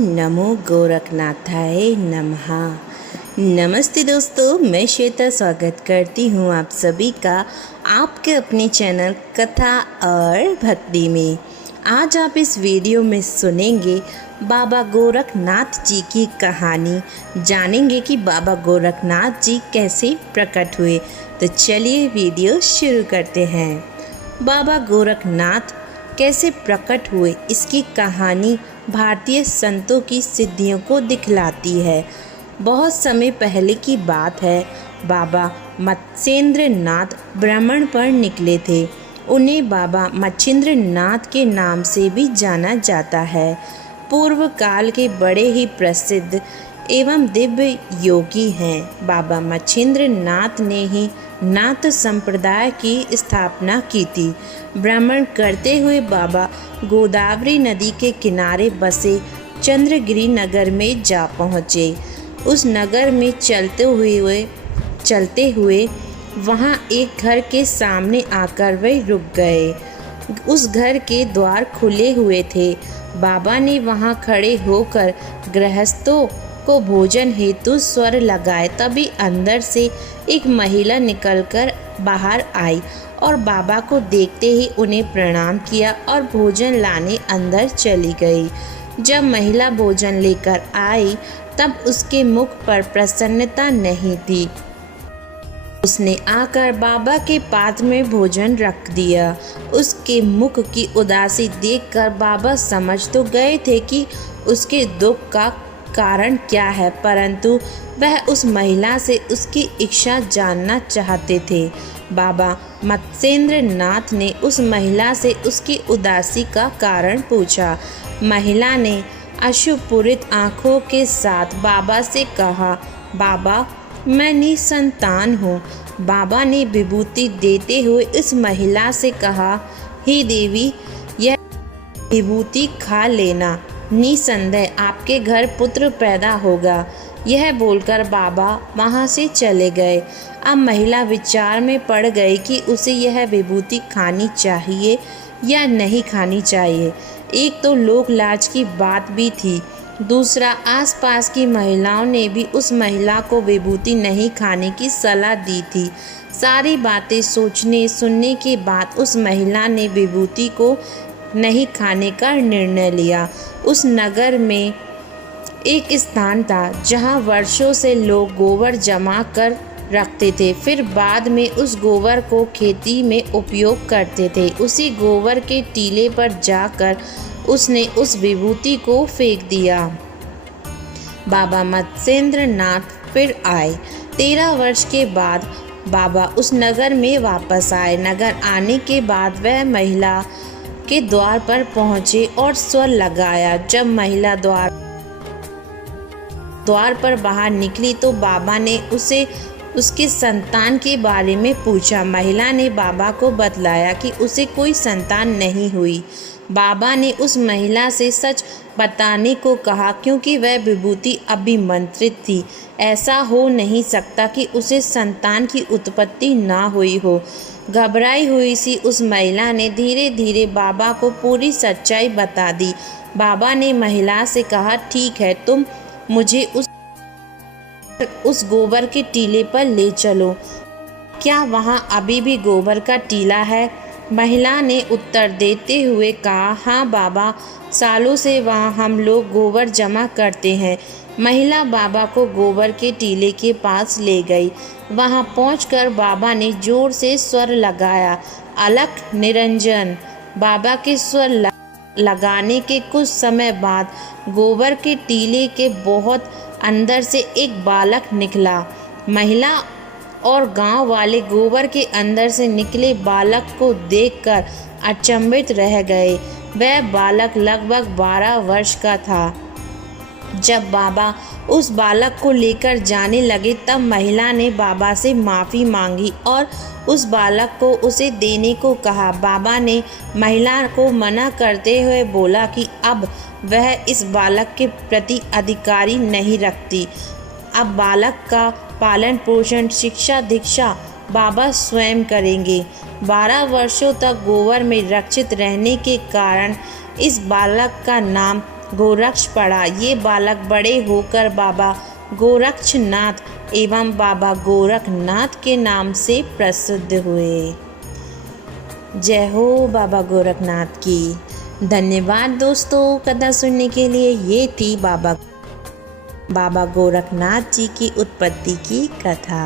नमो गोरखनाथाय नमः। नमस्ते दोस्तों, मैं श्वेता स्वागत करती हूँ आप सभी का आपके अपने चैनल कथा और भक्ति में। आज आप इस वीडियो में सुनेंगे बाबा गोरखनाथ जी की कहानी, जानेंगे कि बाबा गोरखनाथ जी कैसे प्रकट हुए। तो चलिए वीडियो शुरू करते हैं। बाबा गोरखनाथ कैसे प्रकट हुए, इसकी कहानी भारतीय संतों की सिद्धियों को दिखलाती है। बहुत समय पहले की बात है। बाबा मत्स्येंद्र नाथ भ्रमण पर निकले थे। उन्हें बाबा मच्छिंद्र नाथ के नाम से भी जाना जाता है। पूर्व काल के बड़े ही प्रसिद्ध एवं दिव्य योगी हैं। बाबा मच्छिंद्र नाथ ने ही नाथ संप्रदाय की स्थापना की थी। भ्रमण करते हुए बाबा गोदावरी नदी के किनारे बसे चंद्रगिरी नगर में जा पहुँचे। उस नगर में चलते हुए वहाँ एक घर के सामने आकर वे रुक गए। उस घर के द्वार खुले हुए थे। बाबा ने वहाँ खड़े होकर गृहस्थों को भोजन हेतु स्वर लगाए। तभी अंदर से एक महिला निकलकर बाहर आई और बाबा को देखते ही उन्हें प्रणाम किया और भोजन लाने अंदर चली गई। जब महिला भोजन लेकर आई तब उसके मुख पर प्रसन्नता नहीं थी। उसने आकर बाबा के पात्र में भोजन रख दिया। उसके मुख की उदासी देखकर बाबा समझ तो गए थे कि उसके दुख का कारण क्या है, परंतु वह उस महिला से उसकी इच्छा जानना चाहते थे। बाबा मत्स्येंद्र नाथ ने उस महिला से उसकी उदासी का कारण पूछा। महिला ने अश्रुपूरित आंखों के साथ बाबा से कहा, बाबा मैं निसंतान हूँ। बाबा ने विभूति देते हुए इस महिला से कहा, हे देवी, यह विभूति खा लेना, निसंदेह आपके घर पुत्र पैदा होगा। यह बोलकर बाबा वहाँ से चले गए। अब महिला विचार में पड़ गई कि उसे यह विभूति खानी चाहिए या नहीं खानी चाहिए। एक तो लोक लाज की बात भी थी, दूसरा आसपास की महिलाओं ने भी उस महिला को विभूति नहीं खाने की सलाह दी थी। सारी बातें सोचने सुनने के बाद उस महिला ने विभूति को नहीं खाने का निर्णय लिया। उस नगर में एक स्थान था जहां वर्षों से लोग गोबर जमा कर रखते थे, फिर बाद में उस गोबर को खेती में उपयोग करते थे। उसी गोबर के टीले पर जाकर उसने उस विभूति को फेंक दिया। बाबा मत्स्येंद्र नाथ फिर आए। 13 वर्ष के बाद बाबा उस नगर में वापस आए। नगर आने के बाद वह महिला के द्वार पर पहुंचे और स्वर लगाया। जब महिला द्वार पर बाहर निकली तो बाबा ने उसे उसके संतान के बारे में पूछा। महिला ने बाबा को बतलाया कि उसे कोई संतान नहीं हुई। बाबा ने उस महिला से सच बताने को कहा, क्योंकि वह विभूति अभिमंत्रित थी। ऐसा हो नहीं सकता कि उसे संतान की उत्पत्ति ना हुई हो। घबराई हुई सी उस महिला ने धीरे धीरे बाबा को पूरी सच्चाई बता दी। बाबा ने महिला से कहा, ठीक है, तुम मुझे उस गोबर के टीले पर ले चलो। क्या वहाँ अभी भी गोबर का टीला है? महिला ने उत्तर देते हुए कहा, हाँ बाबा, सालों से वहाँ हम लोग गोबर जमा करते हैं। महिला बाबा को गोबर के टीले के पास ले गई। वहाँ पहुंचकर बाबा ने जोर से स्वर लगाया, अलख निरंजन। बाबा के स्वर लगाने के कुछ समय बाद गोबर के टीले के बहुत अंदर से एक बालक निकला। महिला और गांव वाले गोबर के अंदर से निकले बालक को देखकर अचंभित रह गए। वह बालक लगभग 12 वर्ष का था। जब बाबा उस बालक को लेकर जाने लगे तब महिला ने बाबा से माफ़ी मांगी और उस बालक को उसे देने को कहा। बाबा ने महिला को मना करते हुए बोला कि अब वह इस बालक के प्रति अधिकारी नहीं रखती। अब बालक का पालन पोषण शिक्षा दीक्षा बाबा स्वयं करेंगे। 12 वर्षों तक गोबर में रक्षित रहने के कारण इस बालक का नाम गोरक्ष पड़ा। ये बालक बड़े होकर बाबा गोरक्षनाथ एवं बाबा गोरखनाथ के नाम से प्रसिद्ध हुए। जय हो बाबा गोरखनाथ की। धन्यवाद दोस्तों कथा सुनने के लिए। ये थी बाबा गोरखनाथ जी की उत्पत्ति की कथा।